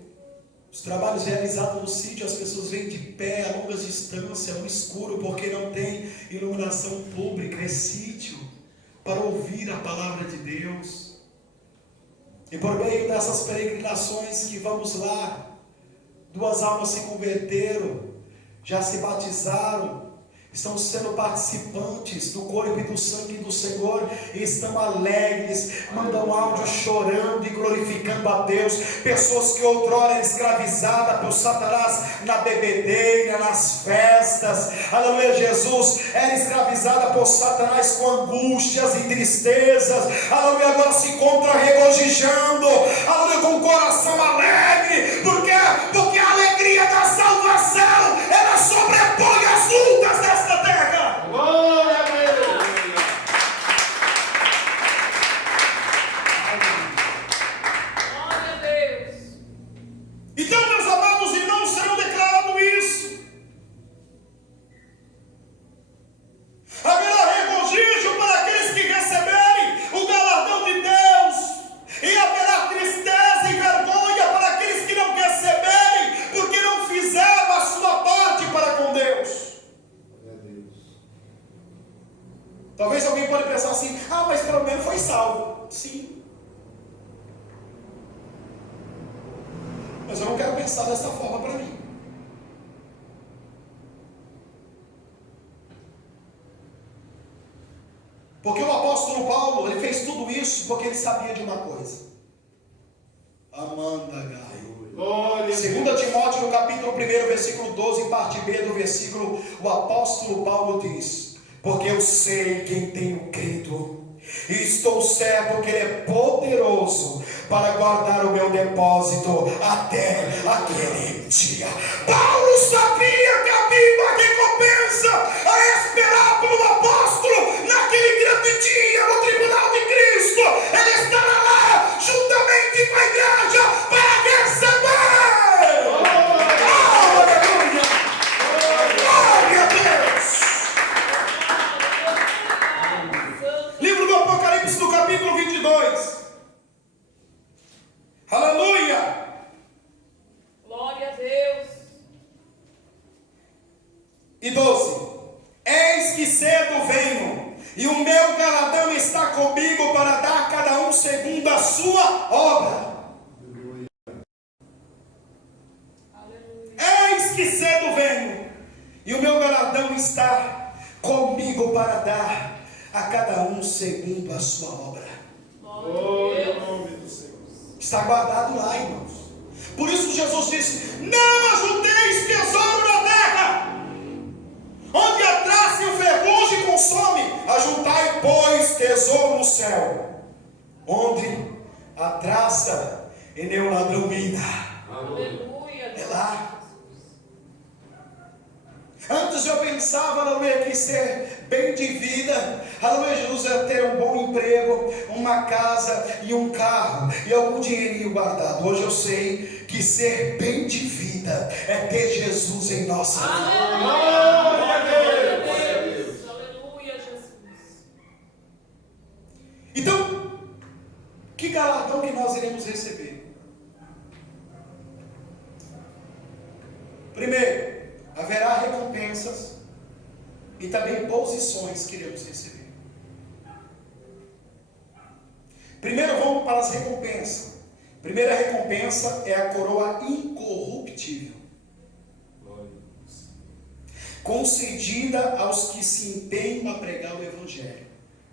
os trabalhos realizados no sítio, as pessoas vêm de pé a longas distâncias, no escuro, porque não tem iluminação pública, é sítio, para ouvir a palavra de Deus. E por meio dessas peregrinações que vamos lá, 2 almas se converteram, já se batizaram, estão sendo participantes do corpo e do sangue do Senhor, e estão alegres, mandam áudio chorando e glorificando a Deus. Pessoas que outrora eram escravizadas por Satanás na bebedeira, nas festas, aleluia, Jesus, era escravizada por Satanás com angústias e tristezas, aleluia, agora se encontra regozijando, aleluia, com o coração alegre. Por quê? Porque a alegria da salvação, ela sobrepõe as lutas desta terra. Glória a Deus. Glória a Deus. Então, meus amados irmãos, serão declarado isso. Haverá regozijo para aqueles que receberem o galardão de Deus, e haverá tristeza e vergonha para aqueles que não receberem, porque não fizeram a sua parte para com Deus. Talvez alguém pode pensar assim: ah, mas pelo menos foi salvo. Sim. Mas eu não quero pensar dessa forma para mim. Porque o apóstolo Paulo, ele fez tudo isso porque ele sabia de uma coisa. Amanda Gaio. Glória a Deus. 2 Timóteo, no capítulo 1, versículo 12, parte B do versículo, o apóstolo Paulo diz: porque eu sei quem tenho crido, e estou certo que Ele é poderoso para guardar o meu depósito até aquele dia. Paulo sabia que havia uma recompensa a esperar pelo apóstolo naquele grande dia no tribunal de Cristo. Ele estará lá juntamente com a igreja para receber. Aleluia! Glória a Deus! Livro do Apocalipse, no capítulo 22. Aleluia! Glória a Deus. E 12: eis que cedo venho, e o meu galardão está comigo para dar a cada um segundo a sua obra. que cedo venho, e o meu galardão está comigo para dar a cada um segundo a sua obra. Glória ao nome do Senhor. Está guardado lá, irmãos. Por isso Jesus disse: não ajunteis tesouro na terra, onde a traça e o ferrugem consome. Ajuntai, pois, tesouro no céu, onde a traça e nem o ladrão mina. Aleluia. É lá. Antes eu pensava, aleluia, que ser bem de vida, aleluia, Jesus, era ter um bom emprego, uma casa e um carro e algum dinheirinho guardado. Hoje eu sei que ser bem de vida é ter Jesus em nossa vida. Glória a Deus. Aleluia, Jesus. Então, que galardão que nós iremos receber? Primeiro, haverá recompensas e também posições que iremos receber. Primeiro vamos para as recompensas. Primeira recompensa é a coroa incorruptível, concedida aos que se empenham a pregar o Evangelho.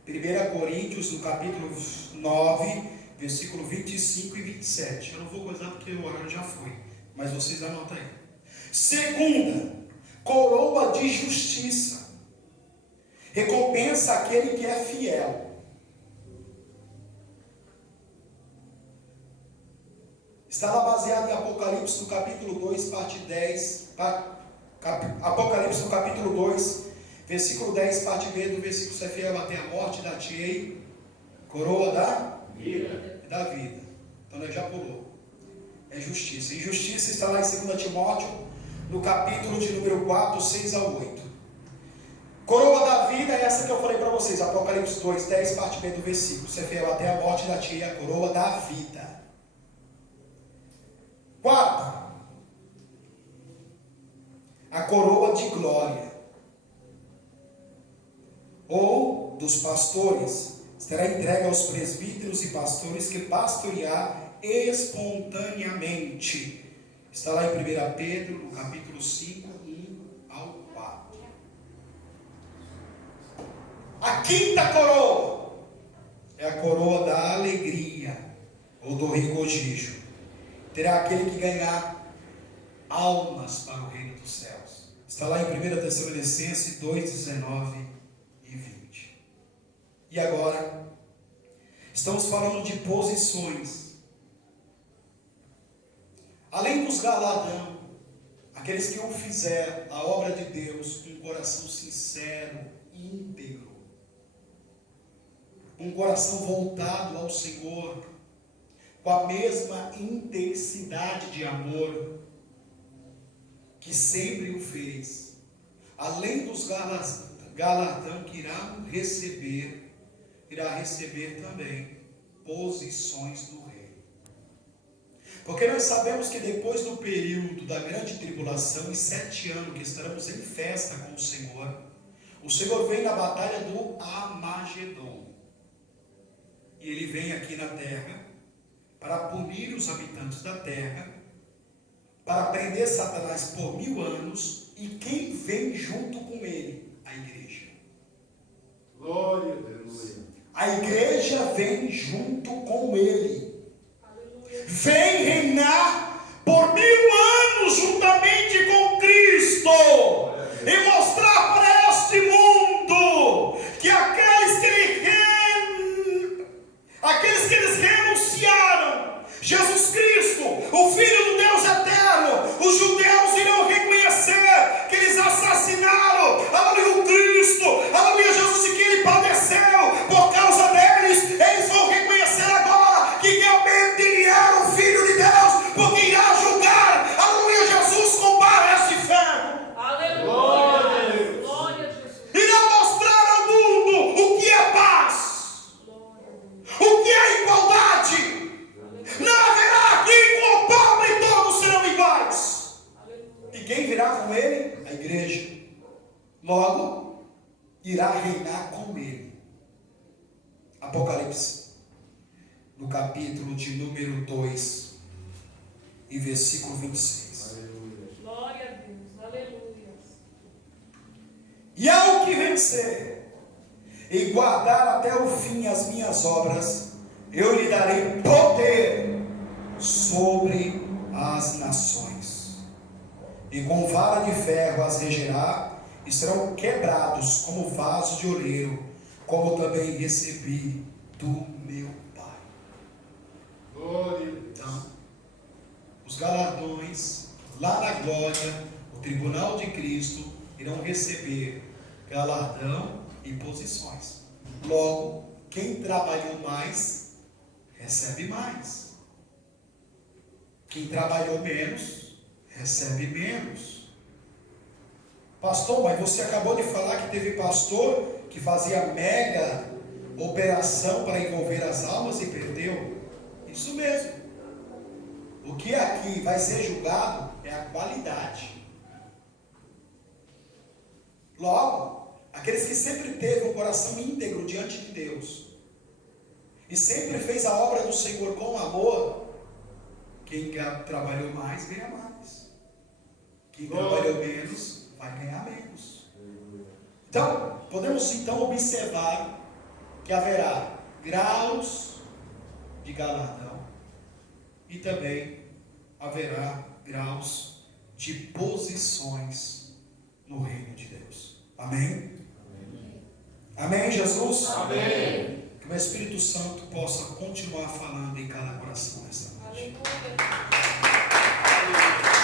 1 Coríntios, no capítulo 9, versículo 25 e 27. Eu não vou gozar porque o horário já foi, mas vocês anotam aí. Segunda, coroa de justiça, recompensa aquele que é fiel. Está lá baseado em Apocalipse no capítulo 2, parte 10, Apocalipse no capítulo 2, versículo 10, parte B do versículo: se é fiel até a morte, dar-te-ei coroa da vida. Então nós já pulou. É justiça. E justiça está lá em 2 Timóteo, no capítulo de número 4, 6 a 8. Coroa da vida é essa que eu falei para vocês, Apocalipse 2, 10, parte B do versículo: se é fiel até a morte, dar-te-ei a coroa da vida. Quarta, a coroa de glória, ou dos pastores, será entregue aos presbíteros e pastores que pastorear espontaneamente. Está lá em 1 Pedro, no capítulo 5, 1 ao 4. A quinta coroa é a coroa da alegria, ou do regozijo. Terá aquele que ganhar almas para o reino dos céus. Está lá em 1 Tessalonicenses 2, 19 e 20. E agora, estamos falando de posições. Além dos galardão, aqueles que o fizeram a obra de Deus com um coração sincero, íntegro, um coração voltado ao Senhor, com a mesma intensidade de amor que sempre o fez, além dos galardão que irá receber também posições do rei. Porque nós sabemos que depois do período da grande tribulação e 7 anos que estaremos em festa com o Senhor vem na batalha do Armagedon. E Ele vem aqui na terra para punir os habitantes da terra, para prender Satanás por 1000 anos, e quem vem junto com ele? A igreja. Glória a Deus. A igreja vem junto com ele. Vem reinar por 1000 anos juntamente com Cristo, e mostrar para este mundo que aqueles que eles renunciaram, Jesus Cristo, o Filho do Deus eterno, os judeus irão reconhecer que eles assassinaram, aleluia, o Cristo, aleluia, Jesus, e que ele padeceu por causa deles. Eles vão reconhecer agora que realmente ele era o Filho de Deus, porque irá julgar, aleluia, Jesus com barras de ferro. Aleluia. Glória a Deus. Glória a Jesus. Irá mostrar ao mundo o que é paz, o que é igualdade. Não haverá aqui com o pobre, todos serão iguais. E quem virá com ele? A igreja. Logo, irá reinar com ele. Apocalipse, no capítulo de número 2 e versículo 26. Glória a Deus. Deus. Aleluia. E ao que vencer e guardar até o fim as minhas obras, eu lhe darei poder sobre as nações. E com vara de ferro as regerá, e serão quebrados como vasos de oleiro, como também recebi do meu Pai. Glória a Deus. Então, os galardões, lá na glória, o tribunal de Cristo, irão receber galardão e posições. Logo, quem trabalhou mais, recebe mais. Quem trabalhou menos, recebe menos. Pastor, mas você acabou de falar que teve pastor que fazia mega operação para envolver as almas e perdeu. Isso mesmo. O que aqui vai ser julgado é a qualidade. Logo, aqueles que sempre teve um coração íntegro diante de Deus e sempre fez a obra do Senhor com amor, quem trabalhou mais, ganha mais. Quem trabalhou menos, vai ganhar menos. Então, podemos então observar que haverá graus de galardão e também haverá graus de posições no reino de Deus. Amém? Amém, Jesus? Amém. Que o Espírito Santo possa continuar falando em cada coração nesta noite. Aleluia.